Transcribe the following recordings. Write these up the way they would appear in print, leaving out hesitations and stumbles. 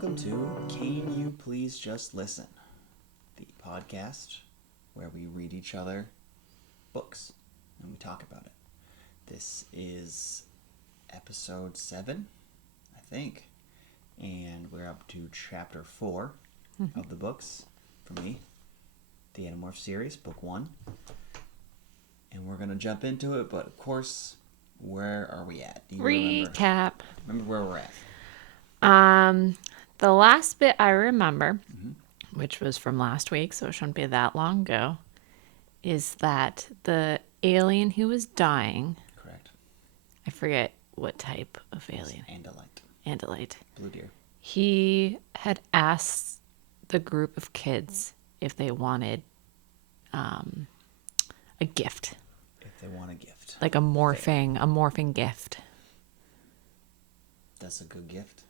Welcome to Can You Please Just Listen, the podcast where we read each other books and we talk about it. This is episode 7, I think, and we're up to chapter 4 of the books for me, the Animorph series, book 1. And we're going to jump into it, but of course, where are we at? Do you Recap. remember where we're at? The last bit I remember, which was from last week, so it shouldn't be that long ago, is that the alien who was dying, Correct. I forget what type of alien. Andalite. Blue deer. He had asked the group of kids if they wanted a gift. If they want a gift. Like a morphing gift. That's a good gift.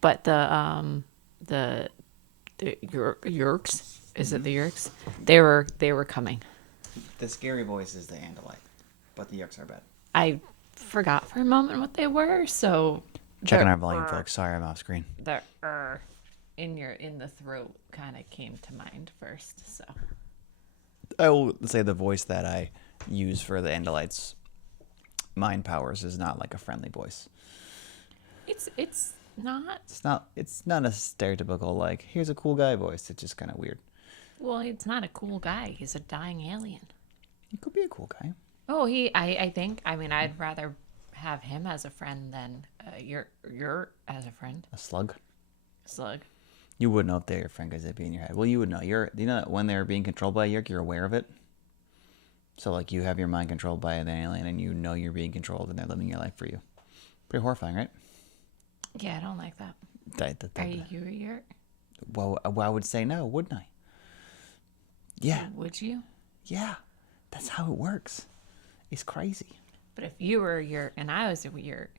But the Yerks, is it the Yerks? They were coming. The scary voice is the Andalite, but the Yucks are bad. I forgot for a moment what they were, so Checking our volume, folks. Sorry, I'm off screen. The in the throat kind of came to mind first. So I will say the voice that I use for the Andalites' mind powers is not like a friendly voice. it's not. It's not a stereotypical like here's a cool guy voice. It's just kind of weird. Well, it's not a cool guy. He's a dying alien. He could be a cool guy. Oh, I think. I mean, I'd rather have him as a friend than you're as a friend. A slug. Slug. You would know if they're your friend because they'd be in your head. Well, you would know. You know that when they're being controlled by a Yerk, you're aware of it. So like you have your mind controlled by an alien, and you know you're being controlled, and they're living your life for you. Pretty horrifying, right? Yeah, I don't like that. Are you a Yerk? Well, I would say no, wouldn't I? Yeah. Would you? Yeah. That's how it works. It's crazy. But if you were a Yurt and I was a Yurt,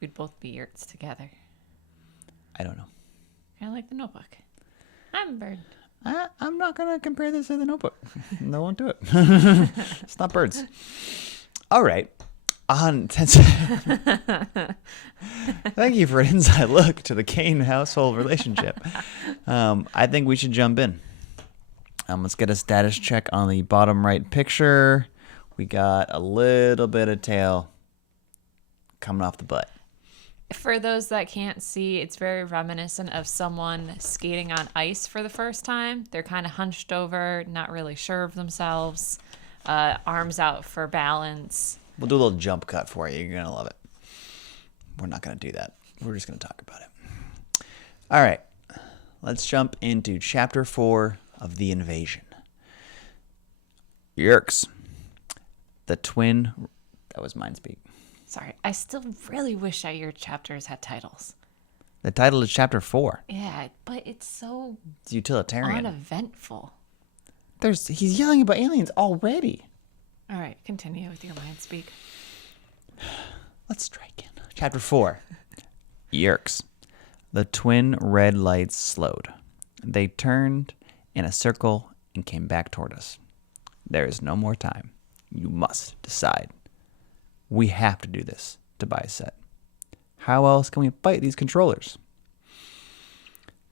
we'd both be Yurts together. I don't know. Kind of like the Notebook. I'm a bird. I'm not going to compare this to the Notebook. No, won't do it. It's not birds. All right. Thank you for an inside look to the Kane household relationship. I think we should jump in. Let's get a status check on the bottom right picture. We got a little bit of tail coming off the butt. For those that can't see, it's very reminiscent of someone skating on ice for the first time. They're kind of hunched over, not really sure of themselves, arms out for balance. We'll do a little jump cut for you. You're going to love it. We're not going to do that. We're just going to talk about it. All right. Let's jump into chapter 4 of The Invasion. Yerks. The twin... That was mind speak. Sorry, I still really wish that your chapters had titles. The title is chapter 4. Yeah, but it's so... It's utilitarian. Uneventful. He's yelling about aliens already. All right, continue with your mind speak. Let's strike in. Chapter 4. Yerks. The twin red lights slowed. They turned in a circle and came back toward us. There is no more time. You must decide. We have to do this, Tobias said. How else can we fight these controllers?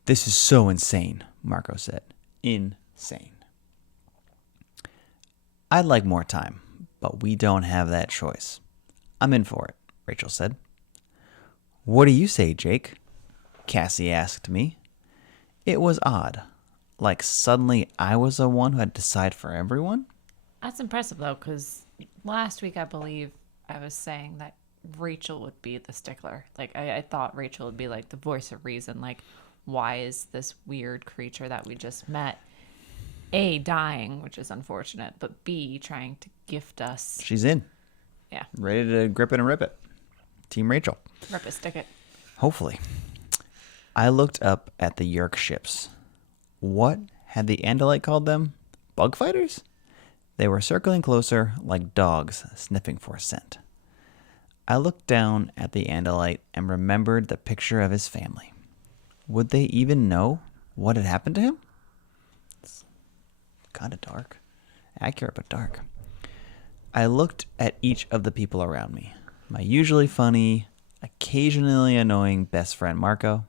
This is so insane, Marco said. Insane. I'd like more time, but we don't have that choice. I'm in for it, Rachel said. What do you say, Jake? Cassie asked me. It was odd. Like suddenly I was the one who had to decide for everyone? That's impressive, though, because last week, I believe, I was saying that Rachel would be the stickler. Like, I thought Rachel would be, like, the voice of reason. Like, why is this weird creature that we just met, A, dying, which is unfortunate, but B, trying to gift us... She's in. Yeah. Ready to grip it and rip it. Team Rachel. Rip it, stick it. Hopefully. I looked up at the Yerk ships. What had the Andalite called them? Bug fighters? They were circling closer like dogs sniffing for a scent. I looked down at the Andalite and remembered the picture of his family. Would they even know what had happened to him? It's kind of dark. Accurate, but dark. I looked at each of the people around me. My usually funny, occasionally annoying best friend Marco,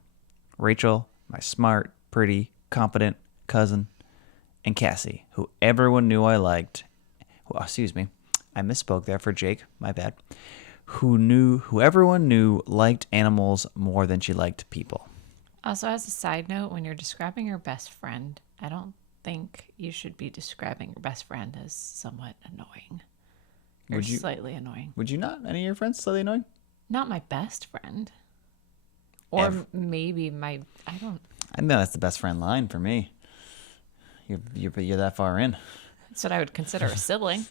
Rachel, my smart, pretty, competent cousin, and Cassie, who everyone knew I liked. Excuse me, I misspoke there for Jake. My bad. Who everyone knew liked animals more than she liked people. Also, as a side note, when you're describing your best friend, I don't think you should be describing your best friend as somewhat annoying. Or Would you? slightly annoying. Would you not? Any of your friends slightly annoying? Not my best friend. Or Ev- maybe my, I don't, I know that's the best friend line for me. You're that far in. that's what I would consider a sibling.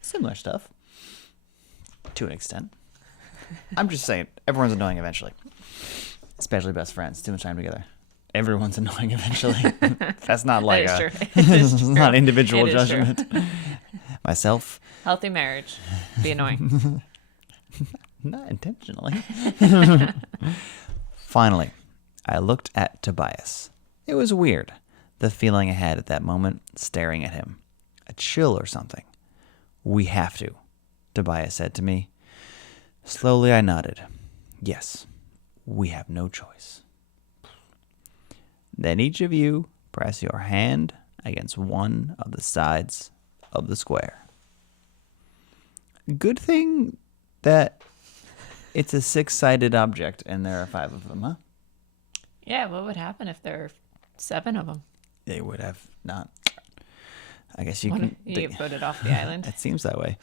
Similar stuff. To an extent. I'm just saying, everyone's annoying eventually. Especially best friends. Too much time together. Everyone's annoying eventually. That's not like That a... is true. It is It's true. not individual It is true. judgment. Myself, Healthy marriage. Be annoying. not intentionally. Finally, I looked at Tobias. It was weird, the feeling I had at that moment, staring at him. A chill or something. We have to, Tobias said to me. Slowly I nodded. Yes, we have no choice. Then each of you press your hand against one of the sides of the square. Good thing that it's a 6-sided object and there are 5 of them, huh? Yeah, what would happen if there are 7 of them? They would have not. I guess you One, can. you get voted off the island. It seems that way.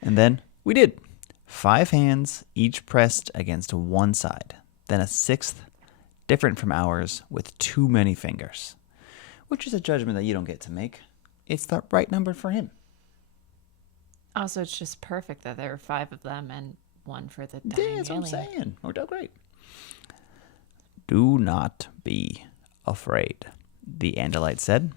And then we did. 5 hands, each pressed against one side. Then a 6th, different from ours, with too many fingers. Which is a judgment that you don't get to make. It's the right number for him. Also, it's just perfect that there are 5 of them and 1 for the Yeah, dying that's what I'm alien. saying. Worked out great. Do not be afraid, the Andalite said.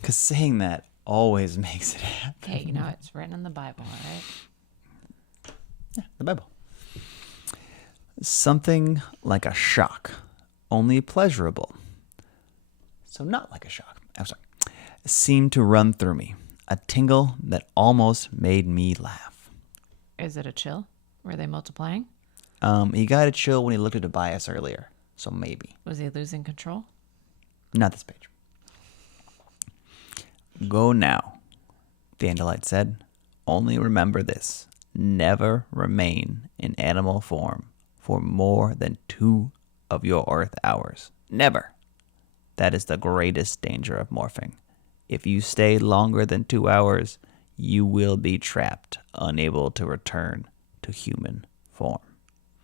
Because saying that always makes it happen. Hey, you know, it's written in the Bible, all right? Yeah, the Bible. Something like a shock, only pleasurable. So not like a shock. I'm sorry. Seemed to run through me. A tingle that almost made me laugh. Is it a chill? Were they multiplying? He got a chill when he looked at Tobias earlier. So maybe. Was he losing control? Not this page. Go now, the Andalite said. Only remember this. Never remain in animal form for more than 2 of your Earth hours. Never. That is the greatest danger of morphing. If you stay longer than 2 hours, you will be trapped, unable to return to human form.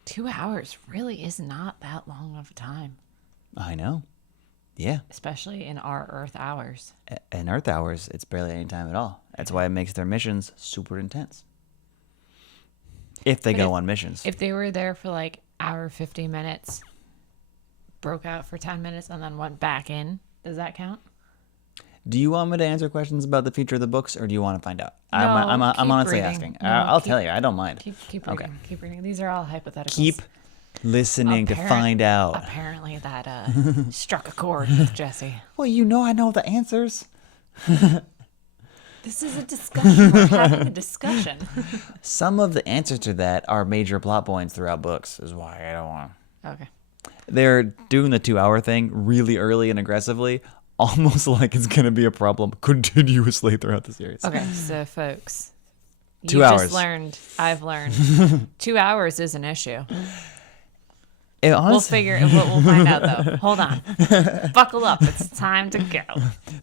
2 hours really is not that long of a time, I know. Yeah. especially in our Earth hours. In Earth hours, it's barely any time at all. That's why it makes their missions super intense. If they But go on missions. If they were there for like hour 50 minutes, broke out for 10 minutes, and then went back in, does that count? Do you want me to answer questions about the future of the books, or do you want to find out? No, I'm keep honestly reading. asking. No, I'll keep- tell you. I don't mind. Keep Okay. reading. Keep reading. These are all hypotheticals. Keep listening to find out. Apparently that struck a chord with Jesse. Well, you know I know the answers. This is a discussion. We're having a discussion. Some of the answers to that are major plot points throughout books, is why I don't want to. Okay. They're doing the 2-hour thing really early and aggressively, almost like it's going to be a problem continuously throughout the series. Okay, so folks, 2 you hours. just learned, I've learned, 2 hours is an issue. It We'll honestly, we'll find out though. Hold on. Buckle up. It's time to go.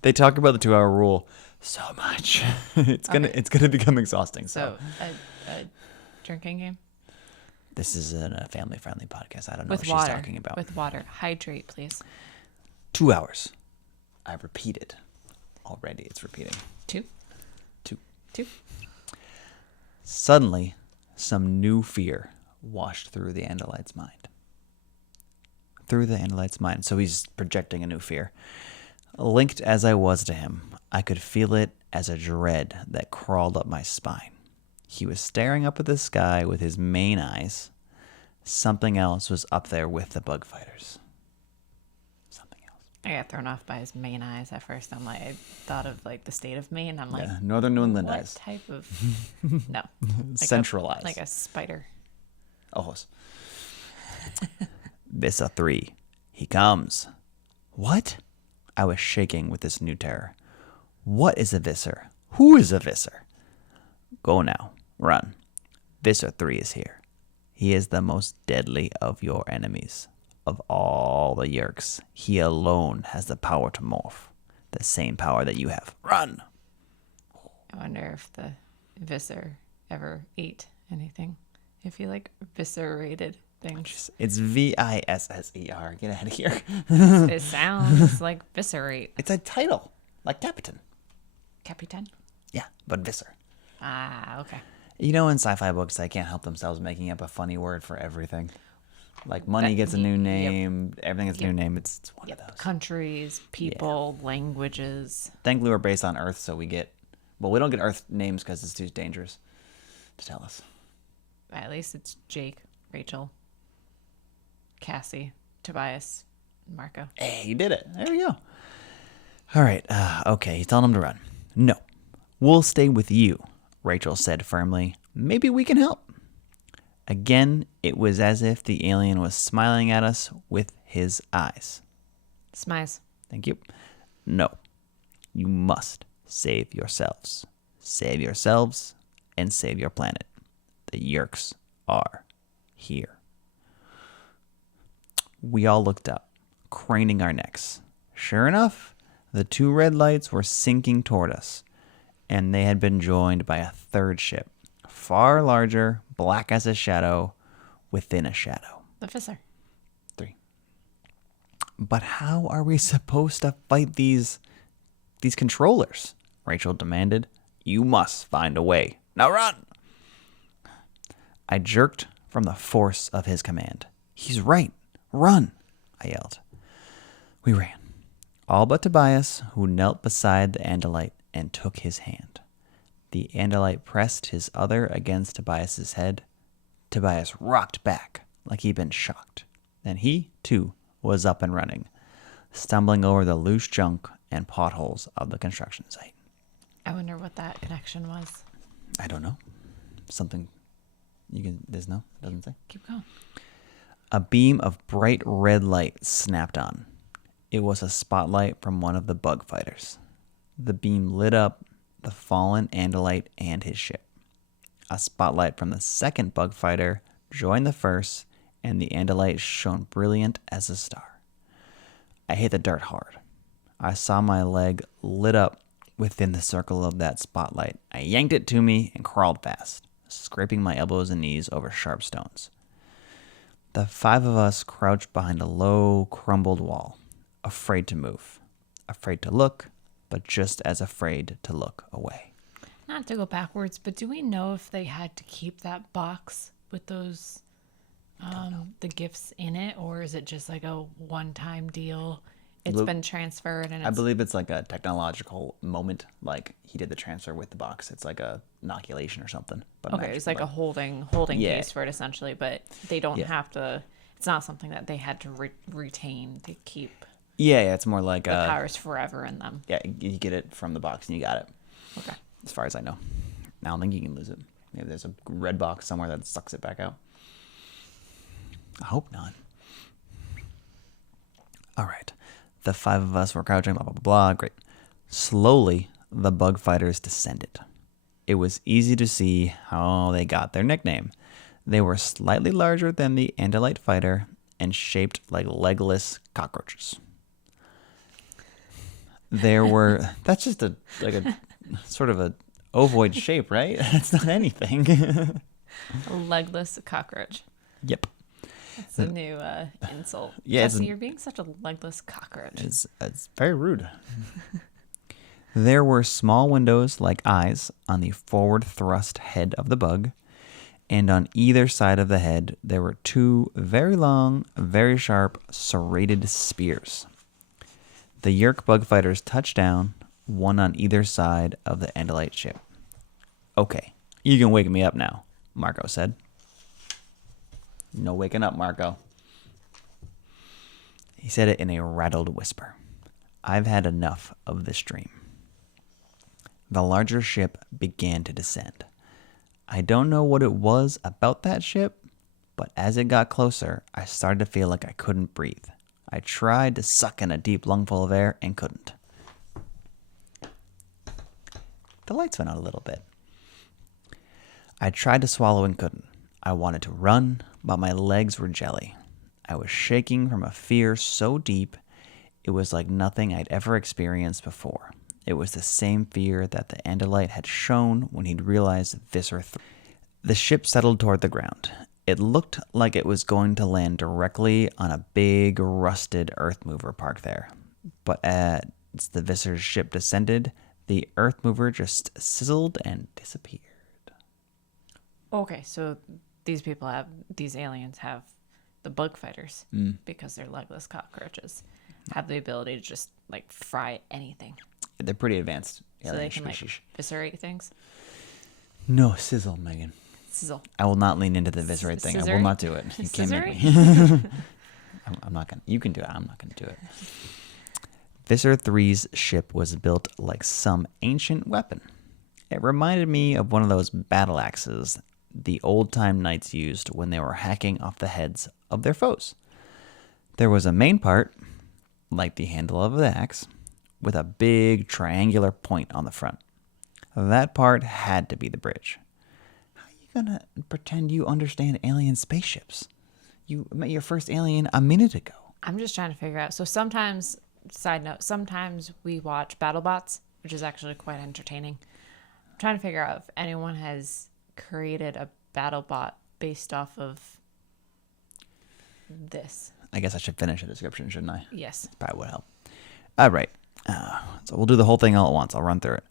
they talk about the 2-hour rule so much. It's gonna become exhausting. So, So, a drinking game? this is a family-friendly podcast. I don't know With what water. she's talking about. With water. Hydrate, please. 2 hours. I've repeated. Already it's repeating. 2. 2. 2. Suddenly, some new fear washed through the Andalite's mind. So he's projecting a new fear. Linked as I was to him, I could feel it as a dread that crawled up my spine. He was staring up at the sky with his main eyes. Something else was up there with the bug fighters. Something else. I got thrown off by his main eyes at first. I'm like, I thought of like the state of Maine. I'm like, Yeah, Northern New England what eyes. type of no, like Central eyes. like a spider. Ojos. Visa 3. He comes. What? I was shaking with this new terror. What is a Visser? Who is a Visser? Go now. Run. Visser 3 is here. He is the most deadly of your enemies. Of all the Yerks, he alone has the power to morph. The same power that you have. Run! I wonder if the Visser ever ate anything. If he like viscerated things. It's Visser. Get out of here. It sounds like viscerate. It's a title, like Captain. Capitan? Yeah, but Visser. Ah, okay. You know, in sci-fi books, they can't help themselves making up a funny word for everything. Like money gets a new name, everything gets a new name. It's one of those. Countries, people, languages. Thankfully, we're based on Earth, so we don't get Earth names because it's too dangerous to tell us. At least it's Jake, Rachel, Cassie, Tobias, Marco. Hey, you did it. There we go. All right. Okay, he's telling him to run. No, we'll stay with you, Rachel said firmly. Maybe we can help. Again, it was as if the alien was smiling at us with his eyes. Smize. Thank you. No, you must save yourselves. Save yourselves and save your planet. The Yerks are here. We all looked up, craning our necks. Sure enough, the two red lights were sinking toward us, and they had been joined by a third ship, far larger, black as a shadow, within a shadow. The Visser. 3. But how are we supposed to fight these controllers? Rachel demanded. You must find a way. Now run! I jerked from the force of his command. He's right. Run! I yelled. We ran. All but Tobias, who knelt beside the Andalite and took his hand. The Andalite pressed his other against Tobias's head. Tobias rocked back like he'd been shocked. Then he, too, was up and running, stumbling over the loose junk and potholes of the construction site. I wonder what that connection was. I don't know. Something there's no, it doesn't say. Keep going. A beam of bright red light snapped on. It was a spotlight from one of the bug fighters. The beam lit up the fallen Andalite and his ship. A spotlight from the second bug fighter joined the first, and the Andalite shone brilliant as a star. I hit the dirt hard. I saw my leg lit up within the circle of that spotlight. I yanked it to me and crawled fast, scraping my elbows and knees over sharp stones. The 5 of us crouched behind a low, crumbled wall, afraid to move, afraid to look, but just as afraid to look away. Not to go backwards, but do we know if they had to keep that box with those the gifts in it, or is it just like a one-time deal? It's been transferred, and I believe it's like a technological moment. Like he did the transfer with the box. It's like a inoculation or something. But okay, it's like a holding case for it essentially, but they don't have to. It's not something that they had to retain to keep. Yeah, it's more like the powers forever in them. Yeah, you get it from the box and you got it. Okay. As far as I know, I don't think you can lose it. Maybe there's a red box somewhere that sucks it back out. I hope not. All right. The 5 of us were crouching, blah, blah, blah, blah. Great. Slowly, the bug fighters descended. It was easy to see how they got their nickname. They were slightly larger than the Andalite fighter and shaped like legless cockroaches. There were... That's just a sort of a ovoid shape, right? That's not anything. A legless cockroach. Yep. It's a new insult. Yeah, Jesse, you're being such a legless cockroach. It's very rude. There were small windows like eyes on the forward thrust head of the bug, and on either side of the head there were 2 very long, very sharp, serrated spears. The Yerk bug fighters touched down, one on either side of the Andalite ship. Okay, you can wake me up now, Marco said. No waking up, Marco. He said it in a rattled whisper. I've had enough of this dream. The larger ship began to descend. I don't know what it was about that ship, But as it got closer, I started to feel like I couldn't breathe. I tried to suck in a deep lungful of air and couldn't. The lights went out a little bit. I tried to swallow and couldn't. I wanted to run, but my legs were jelly. I was shaking from a fear so deep, it was like nothing I'd ever experienced before. It was the same fear that the Andalite had shown when he'd realized Visser 3. The ship settled toward the ground. It looked like it was going to land directly on a big, rusted earth mover parked there. But as the Visser's ship descended, the earth mover just sizzled and disappeared. Okay, so these aliens have the bug fighters because they're legless cockroaches. Have the ability to just like fry anything. They're pretty advanced So alien they can like species. viscerate things. No, sizzle, Megan. Sizzle. I will not lean into the viscerate thing. I will Scissory? not do it. You can't make me. I'm not gonna. You can do it. I'm not gonna do it. Visser 3's ship was built like some ancient weapon. It reminded me of one of those battle axes the old-time knights used when they were hacking off the heads of their foes. There was a main part, like the handle of the axe, with a big triangular point on the front. That part had to be the bridge. How are you gonna pretend you understand alien spaceships? You met your first alien a minute ago. I'm just trying to figure out. So sometimes, side note, sometimes we watch BattleBots, which is actually quite entertaining. I'm trying to figure out if anyone has created a BattleBot based off of this. I guess I should finish the description, shouldn't I? Yes. Probably would help. All right. So we'll do the whole thing all at once. I'll run through it.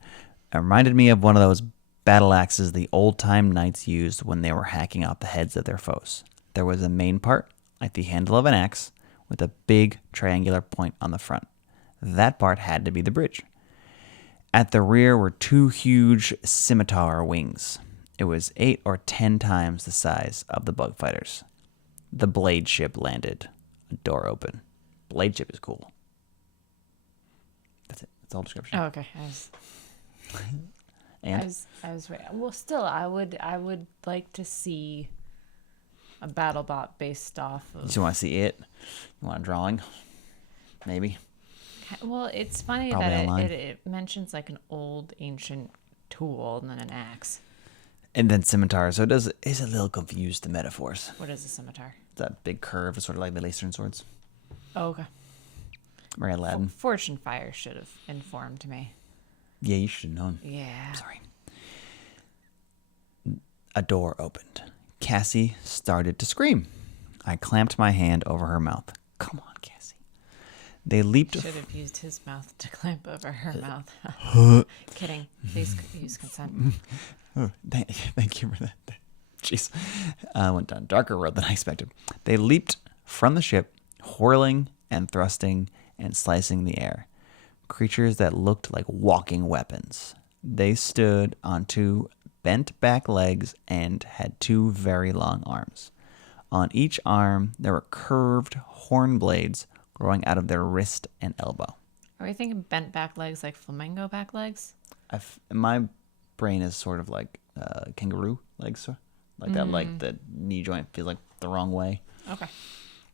It reminded me of one of those battle axes the old-time knights used when they were hacking off the heads of their foes. There was a main part, like the handle of an axe, with a big triangular point on the front. That part had to be the bridge. At the rear were two huge scimitar wings. It was 8 or 10 times the size of the bug fighters. The blade ship landed. A door open. Blade ship is cool. That's it. That's all description. Oh, okay. And I was right. Well, still, I would like to see a BattleBot based off you of. just want to see it? You want a drawing? Maybe. Well, it's funny Probably that online. it mentions like an old ancient tool and then an axe. And then scimitar. So it's a little confused, the metaphors. What is a scimitar? That big curve is sort of like the Middle Eastern swords. Oh, okay. Very Aladdin. Fortune Fire should have informed me. Yeah, you should have known. Yeah. Sorry. A door opened. Cassie started to scream. I clamped my hand over her mouth. Come on, Cassie. They leaped. Should have used his mouth to clamp over her mouth. Kidding. Please use consent. Thank you for that. Jeez. I went down a darker road than I expected. They leaped from the ship, whirling and thrusting and slicing the air. Creatures that looked like walking weapons. They stood on two bent back legs and had two very long arms. On each arm, there were curved horn blades growing out of their wrist and elbow. Are we thinking bent back legs like flamingo back legs? My brain is sort of like kangaroo legs, so like that, like the knee joint feels like the wrong way. Okay.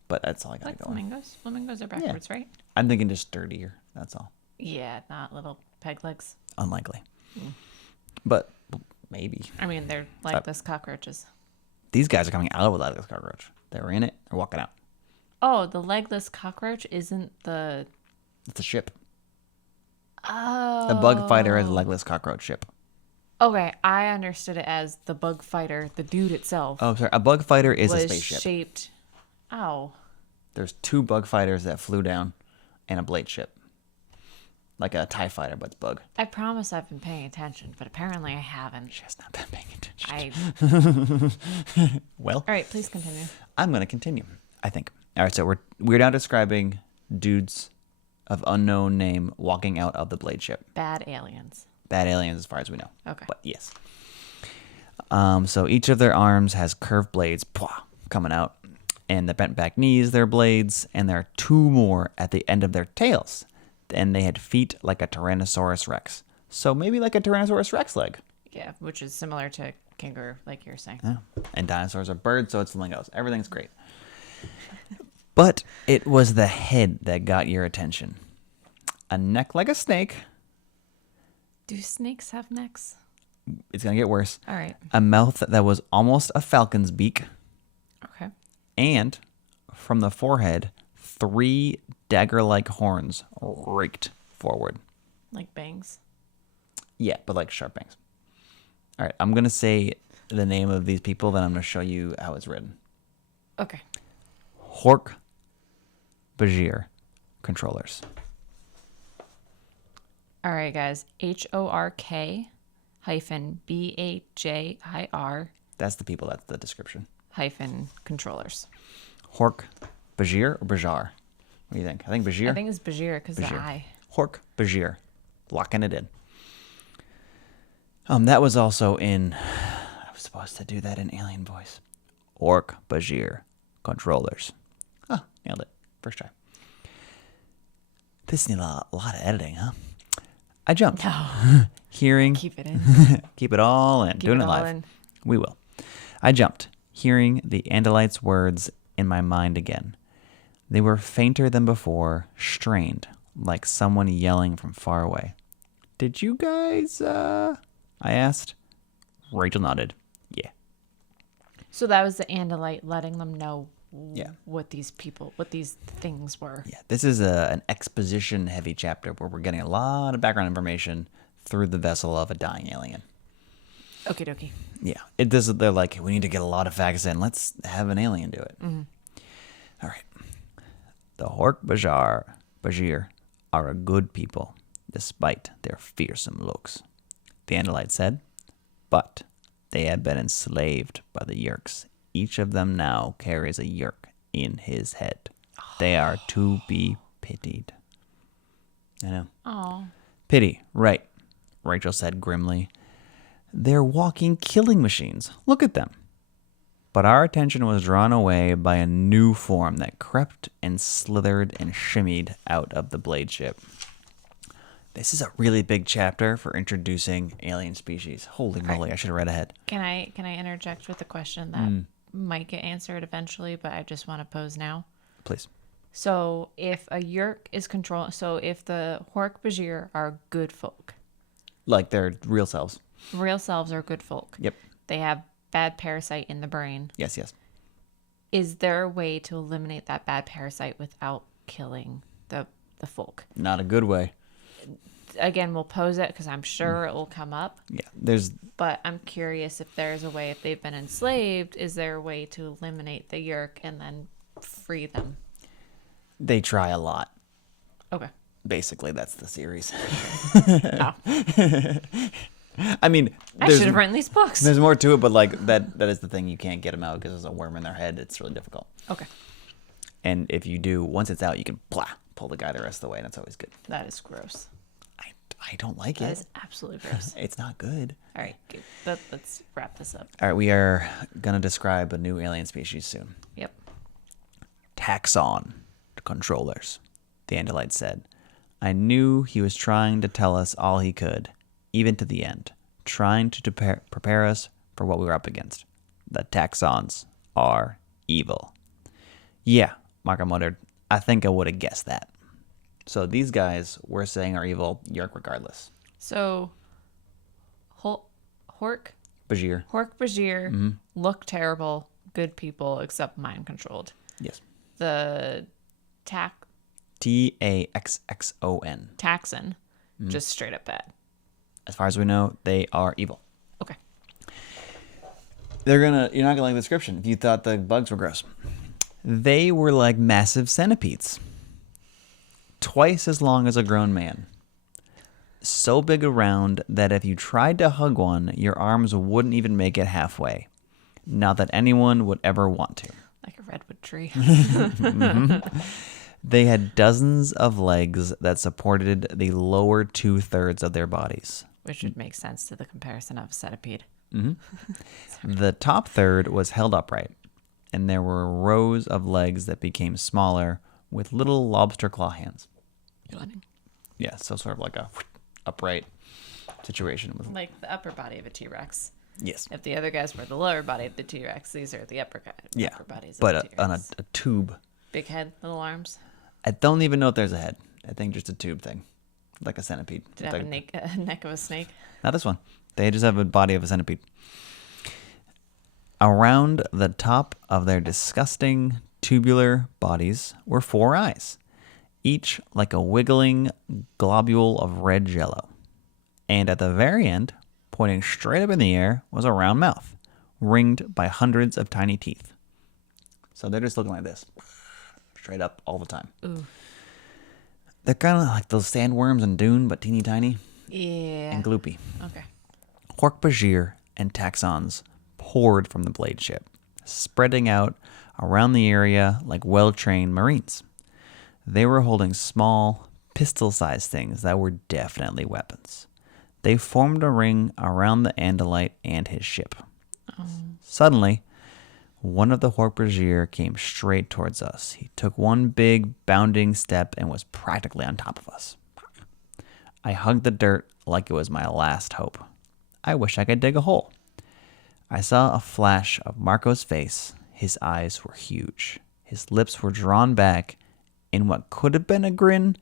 But that's all I got Like going. flamingos. Flamingos are backwards, right? I'm thinking just sturdier. That's all. Yeah, not little peg legs. Unlikely. But maybe. I mean, they're like this cockroaches. These guys are coming out of a legless cockroach. They were in it. They're walking out. Oh, the legless cockroach isn't the. It's a ship. Oh. The bug fighter is a legless cockroach ship. Okay, I understood it as the bug fighter, the dude itself. Oh, sorry. A bug fighter is a was spaceship. shaped. Ow. There's two bug fighters that flew down and a blade ship. Like a TIE fighter, but it's bug. I promise I've been paying attention, but apparently I haven't. She has not been paying attention. Well, All right, please continue. I'm going to continue, I think. All right, so we're now describing dudes of unknown name walking out of the blade ship. Bad aliens. Bad aliens as far as we know. Okay. But yes. So each of their arms has curved blades coming out. And the bent back knees, their blades. And there are two more at the end of their tails. And they had feet like a Tyrannosaurus Rex. So maybe like a Tyrannosaurus Rex leg. Yeah, which is similar to kangaroo, like you're saying. Yeah. And dinosaurs are birds, so it's flamingos. Everything's great. But it was the head that got your attention. A neck like a snake. Do snakes have necks? It's going to get worse. All right. A mouth that was almost a falcon's beak. Okay. And from the forehead, 3 dagger-like horns raked forward. Like bangs. Yeah, but like sharp bangs. All right, I'm going to say the name of these people, then I'm going to show you how it's written. Okay. Hork Bajir controllers. All right, guys. HORK BAJIR That's the people, that's the description. controllers. Hork Bajir or Bajar? What do you think? I think Bajir. I think it's Bajir because the Bajir. I. Hork Bajir. Locking it in. That was also in. I was supposed to do that in alien voice. Hork Bajir controllers. Oh, nailed it. First try. This needs a lot of editing, huh? I jumped. No. Hearing. Keep it in. Keep it all in. Doing it it all live. in. We will. I jumped, hearing the Andalite's words in my mind again. They were fainter than before, strained, like someone yelling from far away. Did you guys, I asked. Rachel nodded. Yeah. So that was the Andalite letting them know Yeah. what these things were. Yeah. This is an exposition-heavy chapter where we're getting a lot of background information through the vessel of a dying alien. Okie dokie. Yeah. They're like, we need to get a lot of facts in. Let's have an alien do it. Mm-hmm. All right. The Hork Bajir are a good people, despite their fearsome looks, the Andalite said. But they have been enslaved by the Yerks. Each of them now carries a Yerk in his head. They are to be pitied. I know. Oh. Pity, right, Rachel said grimly. They're walking killing machines. Look at them. But our attention was drawn away by a new form that crept and slithered and shimmied out of the blade ship. This is a really big chapter for introducing alien species. Holy moly, I should have read ahead. Can I interject with a question that might get answered eventually, but I just want to pose now? Please. So if a Yerk is so if the Hork Bajir are good folk, Like their real selves. real selves are good folk. Yep. They have bad parasite in the brain. Yes, yes. Is there a way to eliminate that bad parasite without killing the folk? Not a good way. Again, we'll pose it because I'm sure it will come up. Yeah, there's... But I'm curious if there's a way, if they've been enslaved, is there a way to eliminate the Yerk and then free them? They try a lot. Okay. Basically, that's the series. Oh. I mean, I should have written these books. there's more to it, but like that is the thing. You can't get them out because there's a worm in their head. It's really difficult. Okay. And if you do, once it's out, you can pull the guy the rest of the way, and that's always good. That is gross. I don't like That it. is absolutely gross. It's not good. All right. Good. Let's wrap this up. All right, we are going to describe a new alien species soon. Yep. Taxon controllers, the Andalite said. I knew he was trying to tell us all he could, even to the end, trying to prepare us for what we were up against. The Taxons are evil. Yeah, Marco muttered. I think I would have guessed that. So these guys we're saying are evil, Yerk regardless. So, Hork Bajir. Bajir look terrible, good people, except mind controlled. Yes. The Taxxon. Taxon, just straight up bad. As far as we know, they are evil. Okay. You're not gonna like the description if you thought the bugs were gross. They were like massive centipedes. Twice as long as a grown man. So big around that if you tried to hug one, your arms wouldn't even make it halfway. Not that anyone would ever want to. Like a redwood tree. They had dozens of legs that supported the lower 2/3 of their bodies. Which would make sense to the comparison of a centipede. The top third was held upright, and there were rows of legs that became smaller with little lobster claw hands. Yawning. Yeah, so sort of like a upright situation with Like the upper body of a T-Rex. Yes. If the other guys were the lower body of the T-Rex, these are the upper Yeah. upper bodies of But the T-Rex. on a tube. Big head, little arms. I don't even know if there's a head. I think just a tube thing. Like a centipede. Did it have a neck of a snake? Not this one. They just have a body of a centipede. Around the top of their disgusting tubular bodies were 4 eyes, each like a wiggling globule of red jello. And at the very end, pointing straight up in the air, was a round mouth, ringed by hundreds of tiny teeth. So they're just looking like this, straight up all the time. Ooh. They're kind of like those sandworms in Dune, but teeny tiny Yeah. and gloopy. Okay. Hork-Bajir and taxons poured from the blade ship, spreading out around the area like well-trained Marines. They were holding small, pistol-sized things that were definitely weapons. They formed a ring around the Andalite and his ship. Suddenly, one of the Hork-Bajir came straight towards us. He took one big, bounding step and was practically on top of us. I hugged the dirt like it was my last hope. I wish I could dig a hole. I saw a flash of Marco's face. His eyes were huge. His lips were drawn back in what could have been a grin,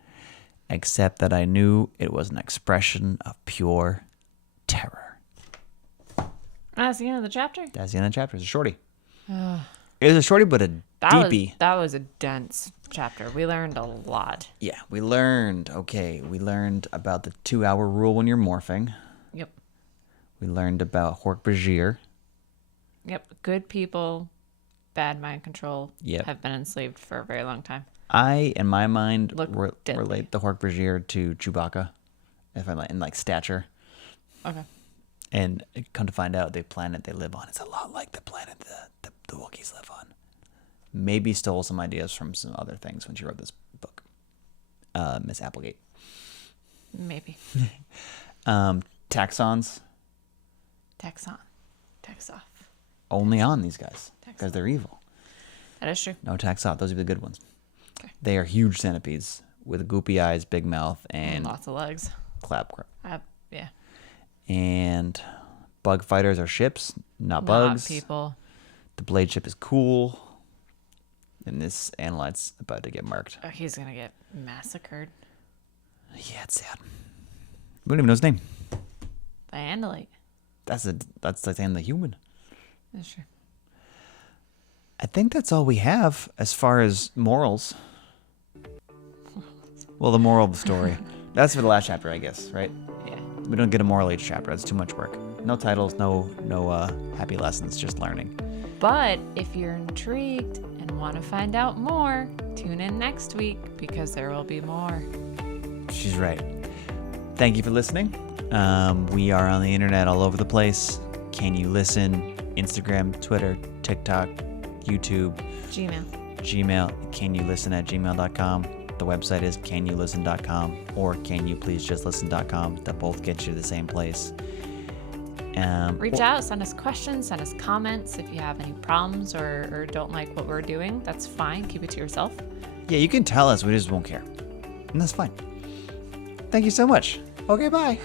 except that I knew it was an expression of pure terror. That's the end of the chapter? That's the end of the chapter. It's a shorty. It was a shorty, but a deepy. That was a dense chapter. We learned a lot. Yeah, we learned about the 2-hour rule when you're morphing. Yep. We learned about Hork-Bajir. Yep. Good people, bad mind control, Yep. have been enslaved for a very long time. I, in my mind, Look deadly. relate the Hork-Bajir to Chewbacca, if I in like stature. Okay. And come to find out, the planet they live on is a lot like the planet the Wookiees live on. Maybe stole some ideas from some other things when she wrote this book. Miss Applegate. Maybe. Taxons, Tax on. Tax off. only on these guys Tax because they're evil. That is true. No tax off. Those are the good ones. Okay. They are huge centipedes with goopy eyes, big mouth, and lots of legs. clap. Yeah. And bug fighters are ships, not bugs. Not people. The blade ship is cool. And this Analite's about to get marked. Oh, he's going to get massacred Yeah, it's sad. We don't even know his name. by Andalite. That's like saying the human. That's true. I think that's all we have as far as morals. Well, the moral of the story. That's for the last chapter, I guess, right? Yeah. We don't get a moral each chapter. That's too much work. No titles, no happy lessons, just learning. But if you're intrigued and want to find out more, tune in next week because there will be more. She's right. Thank you for listening. We are on the internet all over the place. Can you listen? Instagram, Twitter, TikTok, YouTube, Gmail. Can you listen at gmail.com? The website is canyouListen.com or canyouPleaseJustListen.com. That both get you to the same place. Reach out, send us questions, send us comments. If you have any problems or don't like what we're doing, that's fine. Keep it to yourself. Yeah, you can tell us. We just won't care. And that's fine. Thank you so much. Okay, bye.